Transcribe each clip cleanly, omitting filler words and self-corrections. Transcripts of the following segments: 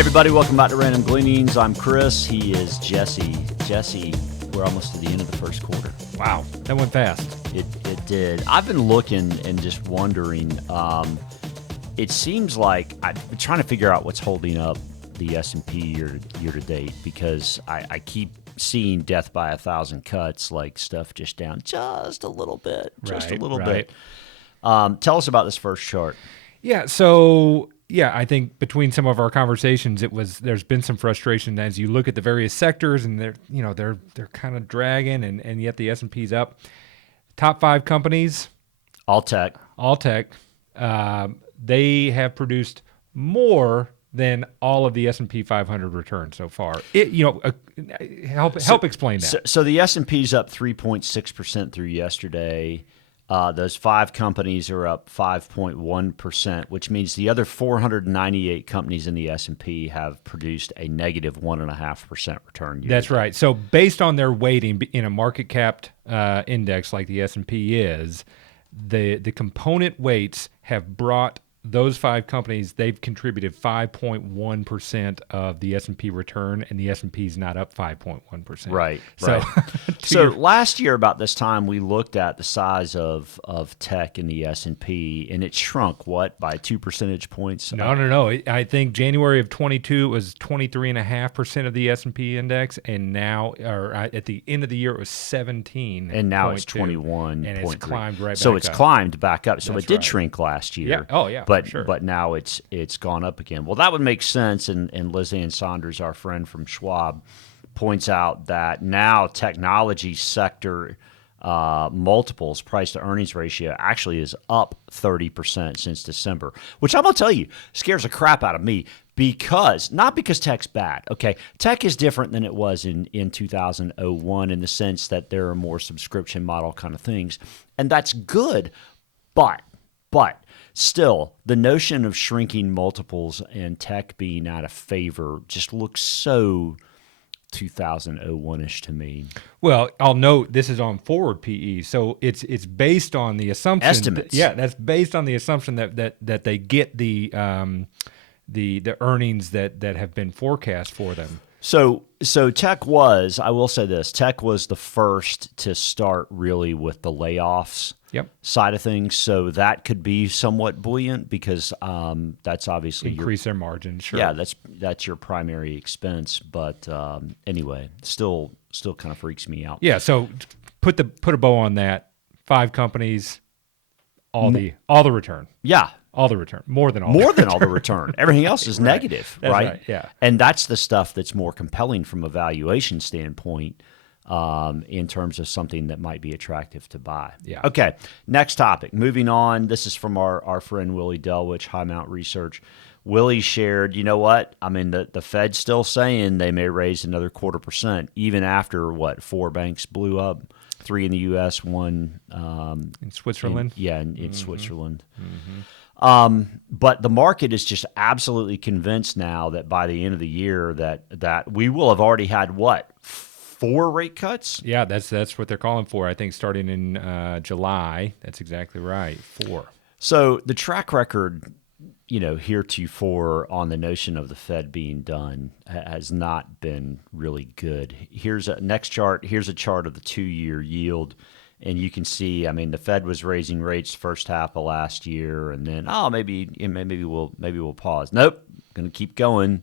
Everybody, welcome back to Random Gleanings. I'm Chris. He is Jesse. Jesse, we're almost to the end of the first quarter. Wow, that went fast. It did. I've been looking and just wondering. It seems like I've been trying to figure out what's holding up the S&P year to date, because I keep seeing death by 1,000 cuts, like stuff just down just a little bit, bit. Tell us about this first chart. Yeah, so I think between some of our conversations, there's been some frustration as you look at the various sectors, and they're kind of dragging, and yet the S&P's up. Top 5 companies, All tech. They have produced more than all of the S&P 500 returns so far. Help explain that. So the S&P's up 3.6% through yesterday. Those 5 companies are up 5.1%, which means the other 498 companies in the S&P have produced a negative 1.5% return. That's right. So based on their weighting in a market capped index like the S&P is, the component weights have brought those 5 companies, they've contributed 5.1% of the S&P return, and the S&P's not up 5.1%. Right. So last year about this time, we looked at the size of tech in the S&P, and it shrunk, by 2 percentage points? No. I think January of 22 was 23.5% of the S&P index, and now, or at the end of the year, it was 17. And now it's 21. And it's climbed right back up. So it's climbed back up. So That's it did right. shrink last year. Yeah. Oh, yeah. But now it's gone up again. Well, that would make sense, and Liz Ann Saunders, our friend from Schwab, points out that now technology sector multiples, price to earnings ratio, actually is up 30% since December, which I'm going to tell you scares the crap out of me, not because tech's bad. Okay, tech is different than it was in 2001 in the sense that there are more subscription model kind of things, and that's good, but still, the notion of shrinking multiples and tech being out of favor just looks so 2001-ish to me. Well, I'll note this is on forward PE, so it's based on the assumption. Estimates. That's based on the assumption that they get the earnings that have been forecast for them. So tech was, I will say this, tech was the first to start really with the layoffs side of things. So that could be somewhat buoyant because that's obviously increase their margin. Sure. Yeah, that's your primary expense. But anyway, still kind of freaks me out. Yeah. So put a bow on that. 5 companies, all the return. Yeah. All the return, more than all the return. Everything else is negative, That's right? Yeah. And that's the stuff that's more compelling from a valuation standpoint in terms of something that might be attractive to buy. Yeah. Okay, next topic. Moving on. This is from our friend Willie Delwich, High Mount Research. Willie shared, you know what? I mean, the Fed's still saying they may raise another 0.25%, even after, 4 banks blew up. 3 in the U.S., 1 in Switzerland. In Switzerland. Mm-hmm. But the market is just absolutely convinced now that by the end of the year that we will have already had 4 rate cuts? Yeah, that's what they're calling for. I think starting in July. That's exactly right. 4. So the track record, heretofore on the notion of the Fed being done has not been really good. Here's a next chart. Here's a chart of the 2-year yield. And you can see, I mean, the Fed was raising rates first half of last year, and then maybe we'll pause. Nope, going to keep going.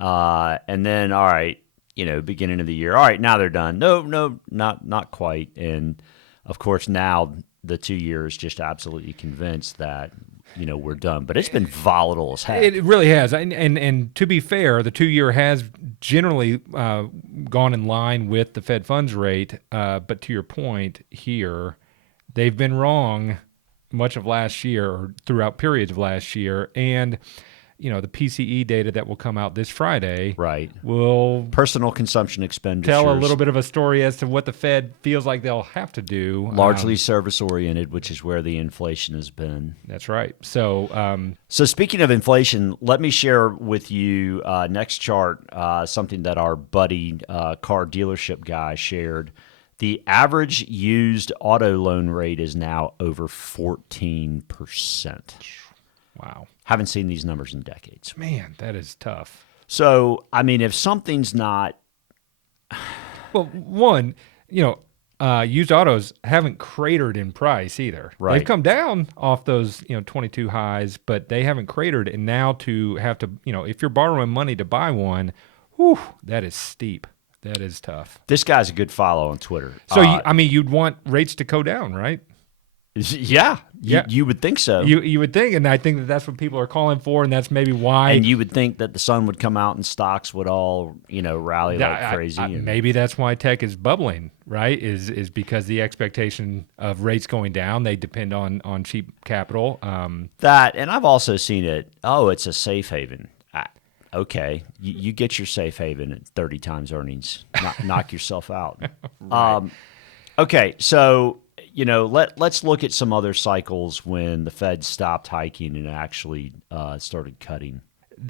And then all right, beginning of the year, all right, now they're done. No, not quite. And of course, now the 2-year is just absolutely convinced that we're done. But it's been volatile as heck. It really has. And to be fair, the 2-year has generally gone in line with the Fed funds rate. But to your point here, they've been wrong much of last year or throughout periods of last year. And the PCE data that will come out this Friday will personal consumption expenditures tell a little bit of a story as to what the Fed feels like they'll have to do. Largely service-oriented, which is where the inflation has been. That's right. So speaking of inflation, let me share with you next chart something that our buddy car dealership guy shared. The average used auto loan rate is now over 14%. Wow. Haven't seen these numbers in decades. Man, that is tough. So, I mean, if something's not Well, one, used autos haven't cratered in price either. right, They've come down off those 22 highs, but they haven't cratered. And now to have to, if you're borrowing money to buy one, whew, that is steep. That is tough. this guy's a good follow on Twitter. So you'd want rates to go down, right? Yeah, you would think so. You would think, and I think that's what people are calling for, and that's maybe why. And you would think that the sun would come out and stocks would all, rally like crazy. Maybe that's why tech is bubbling, right? Is because the expectation of rates going down. They depend on cheap capital. That, and I've also seen it. Oh, it's a safe haven. Okay, you get your safe haven at 30 times earnings. Knock yourself out. Right. Okay, so let's look at some other cycles when the Fed stopped hiking and actually started cutting.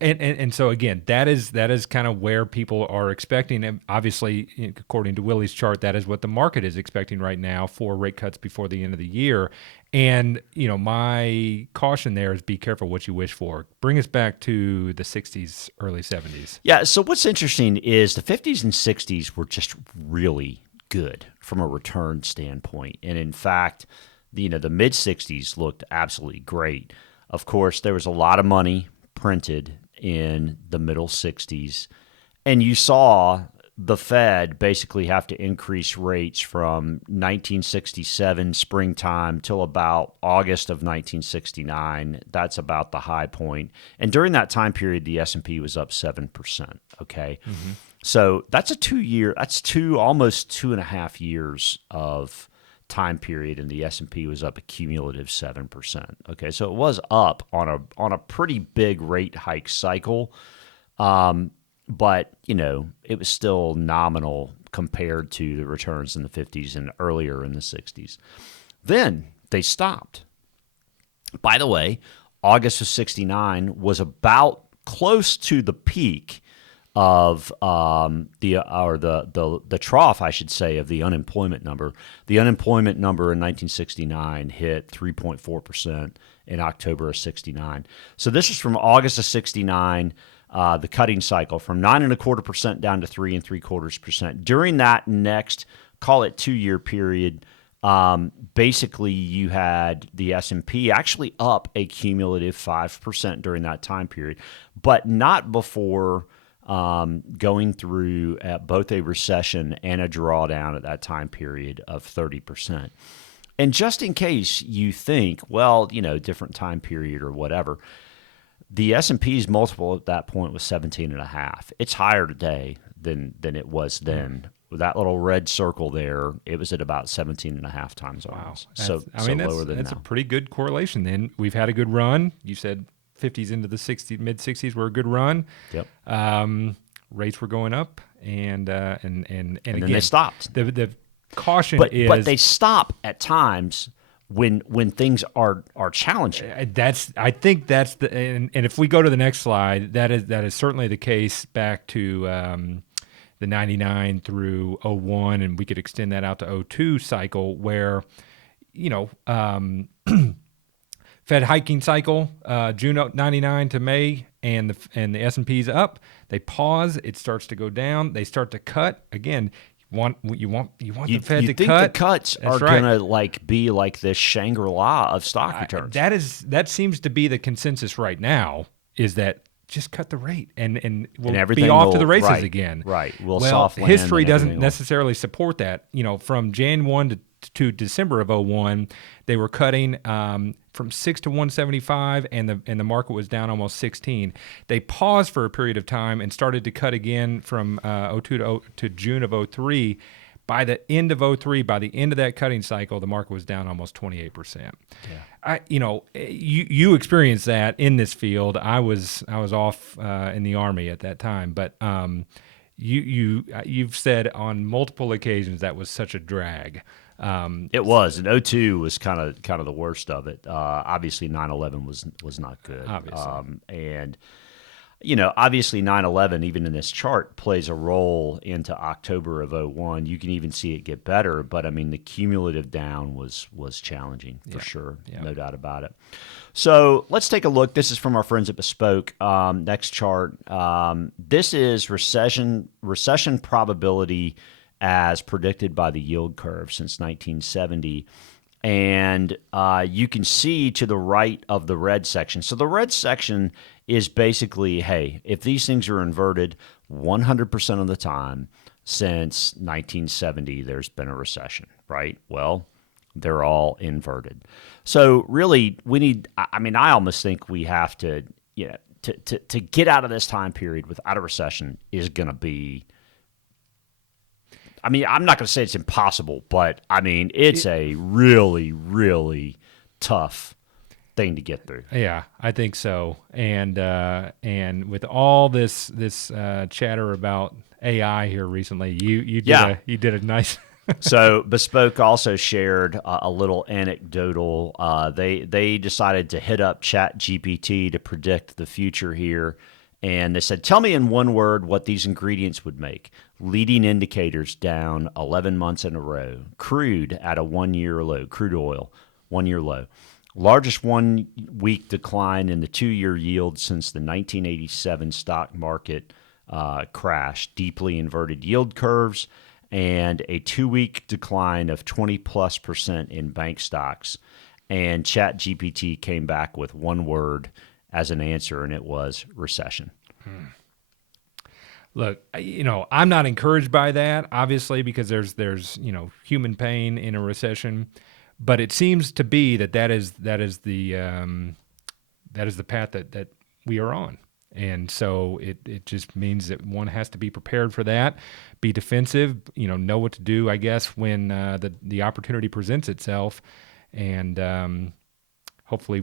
And so again, that is kind of where people are expecting. And obviously, according to Willie's chart, that is what the market is expecting right now for rate cuts before the end of the year. And my caution there is be careful what you wish for. Bring us back to the 60s, early 70s. Yeah. So what's interesting is the 50s and 60s were just really good from a return standpoint, and in fact, the mid 60s looked absolutely great. Of course, there was a lot of money printed in the middle 60s, and you saw the Fed basically have to increase rates from 1967 springtime till about August of 1969. That's about the high point. And during that time period, the S&P was up 7%. Okay. Mm-hmm. So that's almost 2.5 years of time period, and the S&P was up a cumulative 7%. Okay, so it was up on a pretty big rate hike cycle, but it was still nominal compared to the returns in the 50s and earlier in the 60s. Then they stopped. By the way, August of 69 was about close to the peak of the trough, I should say, of the unemployment number. The unemployment number in 1969 hit 3.4% in October of 69. So this is from August of 69, the cutting cycle from 9.25% down to 3.75%. During that next, call it 2-year period, basically you had the S&P actually up a cumulative 5% during that time period, but not before going through both a recession and a drawdown at that time period of 30%. And just in case you think, well, different time period or whatever, the S&P's multiple at that point was 17.5. It's higher today than it was then. With that little red circle there, it was at about 17.5 times earnings. Wow. Lower than that's now. a pretty good correlation then. We've had a good run. You said 50s into the 60s, mid 60s were a good run. Yep. Rates were going up, and again, then they stopped. The caution but is, but they stop at times when things are challenging. I think that's and if we go to the next slide, that is certainly the case back to the 99 through 01, and we could extend that out to 02 cycle where Fed hiking cycle, June 99 to May, and the S&P's up. They pause. It starts to go down. They start to cut again. You want the Fed to you think cut. The cuts are gonna be like this Shangri-La of stock returns. That seems to be the consensus right now. Is that just cut the rate and we'll everything be off to the races again. Right. Well, history doesn't necessarily support that. From Jan 1 to December of 01, they were cutting from 6 to 175, and the market was down almost 16. They paused for a period of time and started to cut again from 02 to June of 03. By the end of 03, by the end of that cutting cycle, the market was down almost 28%. Yeah. You experienced that in this field. I was off in the Army at that time, but you've said on multiple occasions that was such a drag. It was, and 02 was kind of the worst of it. Obviously, 9/11 was not good. Obviously, and Obviously 9/11, even in this chart, plays a role into October of '01. You can even see it get better, but I mean, the cumulative down was challenging for sure, no doubt about it. So let's take a look. This is from our friends at Bespoke. Next chart. This is recession probability as predicted by the yield curve since 1970. And you can see to the right of the red section. So the red section is basically, hey, if these things are inverted 100% of the time since 1970, there's been a recession, right? Well, they're all inverted. So really, we need, I mean, I almost think we have to, to get out of this time period without a recession is going to be, I mean, I'm not going to say it's impossible, but I mean, it's a really, really tough thing to get through. Yeah, I think so. And with all this chatter about AI here recently, you did a nice. So Bespoke also shared a little anecdotal. They decided to hit up ChatGPT to predict the future here. And they said, tell me in one word what these ingredients would make. Leading indicators down 11 months in a row. Crude at a 1-year low. Crude oil, 1-year low. Largest 1-week decline in the 2-year yield since the 1987 stock market crash. Deeply inverted yield curves. And a 2-week decline of 20+% in bank stocks. And ChatGPT came back with one word as an answer, and it was recession. Look, I'm not encouraged by that, obviously, because there's human pain in a recession, but it seems to be that is the path that we are on, and so it just means that one has to be prepared for that, be defensive, know what to do, I guess, when the opportunity presents itself, and hopefully,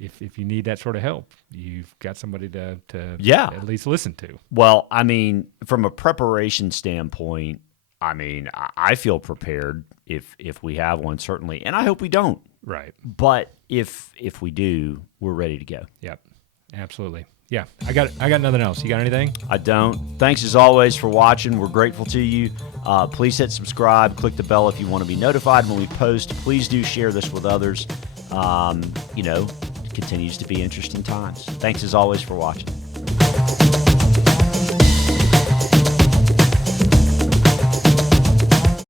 if you need that sort of help, you've got somebody to at least listen to. Well, I mean, from a preparation standpoint, I mean, I feel prepared if we have one, certainly, and I hope we don't. Right. But if we do, we're ready to go. Yep. Absolutely. Yeah. I got nothing else. You got anything? I don't. Thanks as always for watching. We're grateful to you. Please hit subscribe. Click the bell if you want to be notified when we post. Please do share this with others. Continues to be interesting times. Thanks as always for watching.